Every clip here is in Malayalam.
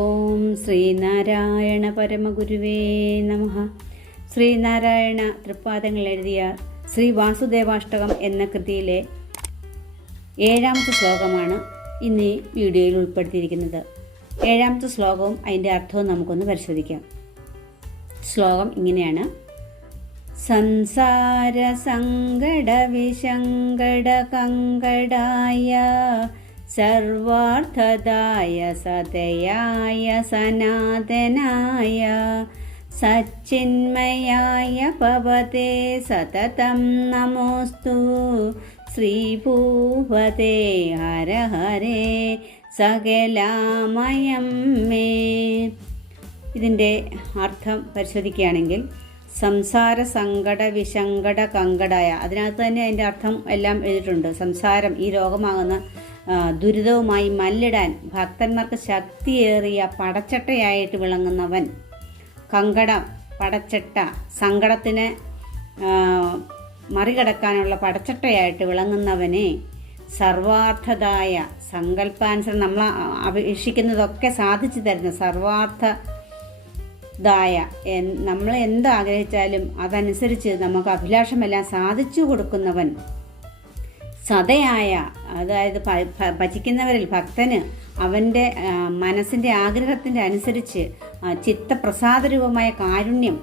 ഓം ശ്രീനാരായണ പരമഗുരുവേ നമ. ശ്രീനാരായണ തൃപ്പാദങ്ങൾ എഴുതിയ ശ്രീ വാസുദേവാഷ്ടകം എന്ന കൃതിയിലെ ഏഴാമത്തെ ശ്ലോകമാണ് ഇന്ന് വീഡിയോയിൽ ഉൾപ്പെടുത്തിയിരിക്കുന്നത്. ഏഴാമത്തെ ശ്ലോകവും അതിന്റെ അർത്ഥവും നമുക്കൊന്ന് പരിശോധിക്കാം. ശ്ലോകം ഇങ്ങനെയാണ്. സംസാര സങ്കട വിശങ്കട കങ്കടായ സർവാർത്ഥദായ സതയായ സനാതനായ സച്ചിന്മയായ ഭവതേ സതതം നമോസ്തു. ശ്രീഭൂപതേ ഹര ഹരേ സകലാമയം മേ. ഇതിന്റെ അർത്ഥം പരിശോധിക്കുകയാണെങ്കിൽ സംസാര സങ്കട വിശങ്കട കങ്കടായ അതിനകത്ത് തന്നെ അതിന്റെ അർത്ഥം എല്ലാം എഴുതിയിട്ടുണ്ട്. സംസാരം ഈ രോഗമാകുന്ന ദുരിതവുമായി മല്ലിടാൻ ഭക്തന്മാർക്ക് ശക്തിയേറിയ പടച്ചട്ടയായിട്ട് വിളങ്ങുന്നവൻ. കങ്കടം പടച്ചട്ട സങ്കടത്തിന് മറികടക്കാനുള്ള പടച്ചട്ടയായിട്ട് വിളങ്ങുന്നവനെ സർവാർത്ഥതായ സങ്കല്പാനുസരണം നമ്മൾ അപേക്ഷിക്കുന്നതൊക്കെ സാധിച്ചു തരുന്ന സർവാർത്ഥ ദായ നമ്മൾ എന്ത് ആഗ്രഹിച്ചാലും അതനുസരിച്ച് നമുക്ക് അഭിലാഷമെല്ലാം സാധിച്ചു കൊടുക്കുന്നവൻ സതയായ അതായത് ഭജിക്കുന്നവരിൽ ഭക്തന് അവന്റെ മനസ്സിന്റെ ആഗ്രഹത്തിന്റെ അനുസരിച്ച് ചിത്തപ്രസാദരൂപമായ കാരുണ്യം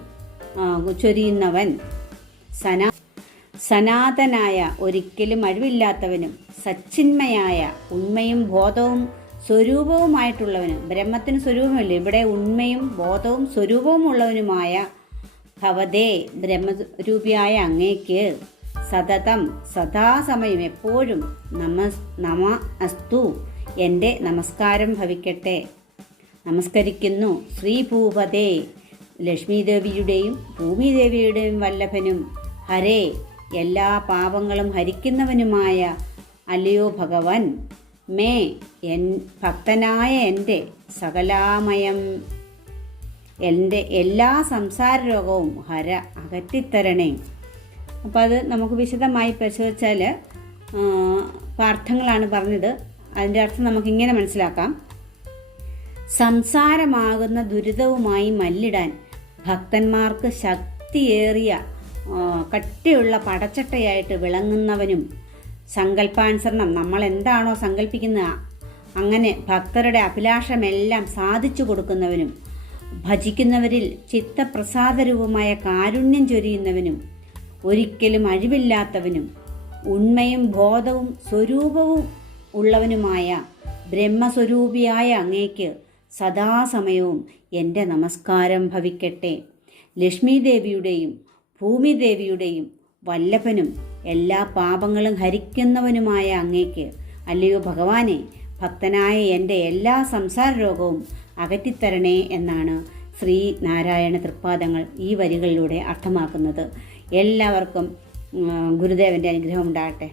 ചൊരിയുന്നവൻ. സനാ സനാതനായ ഒരിക്കലും അഴിവില്ലാത്തവനും സച്ചിന്മയായ ഉണ്മയും ബോധവും സ്വരൂപവുമായിട്ടുള്ളവന് ബ്രഹ്മത്തിന് സ്വരൂപമില്ല. ഇവിടെ ഉണ്മയും ബോധവും സ്വരൂപവും ഉള്ളവനുമായ ഭവതേ ബ്രഹ്മരൂപിയായ അങ്ങേക്ക് സതതം സദാസമയം എപ്പോഴും നമ നമ അസ്തു. എന്റെ നമസ്കാരം ഭവിക്കട്ടെ. നമസ്കരിക്കുന്നു ശ്രീഭൂപതേ ലക്ഷ്മീദേവിയുടെയും ഭൂമിദേവിയുടെയും വല്ലഭനും. ഹരേ. എല്ലാ പാപങ്ങളും ഹരിക്കുന്നവനുമായ അല്ലയോ ഭഗവൻ. മേ എൻ ഭക്തനായ എന്റെ സകലാമയം. എന്റെ എല്ലാ സംസാര രോഗവും ഹര അകറ്റിത്തരണേ. അപ്പോൾ അത് നമുക്ക് വിശദമായി പരിശോധിച്ചാൽ പാർത്ഥങ്ങളാണ് പറഞ്ഞത്. അതിന്റെ അർത്ഥം നമുക്കിങ്ങനെ മനസ്സിലാക്കാം. സംസാരമാകുന്ന ദുരിതവുമായി മല്ലിടാൻ ഭക്തന്മാർക്ക് ശക്തിയേറിയ കട്ടിയുള്ള പടച്ചട്ടയായിട്ട് വിളങ്ങുന്നവനും സങ്കല്പാനുസരണം നമ്മൾ എന്താണോ സങ്കല്പിക്കുന്നത് അങ്ങനെ ഭക്തരുടെ അഭിലാഷമെല്ലാം സാധിച്ചു കൊടുക്കുന്നവനും ഭജിക്കുന്നവരിൽ ചിത്തപ്രസാദരൂപമായ കാരുണ്യം ചൊരിയുന്നവനും ഒരിക്കലും അഴിവില്ലാത്തവനും ഉണ്മയും ബോധവും സ്വരൂപവും ഉള്ളവനുമായ ബ്രഹ്മസ്വരൂപിയായ അങ്ങേക്ക് സദാസമയവും എന്റെ നമസ്കാരം ഭവിക്കട്ടെ. ലക്ഷ്മീദേവിയുടെയും ഭൂമിദേവിയുടെയും വല്ലഭനും എല്ലാ പാപങ്ങളും ഹരിക്കുന്നവനുമായ അങ്ങേക്ക് അല്ലയോ ഭഗവാനെ ഭക്തനായ എന്റെ എല്ലാ സംസാര രോഗവും അകറ്റിത്തരണേ എന്നാണ് ശ്രീ നാരായണ തൃപ്പാദങ്ങൾ ഈ വരികളിലൂടെ അർത്ഥമാക്കുന്നത്. എല്ലാവർക്കും ഗുരുദേവന്റെ അനുഗ്രഹം ഉണ്ടാകട്ടെ.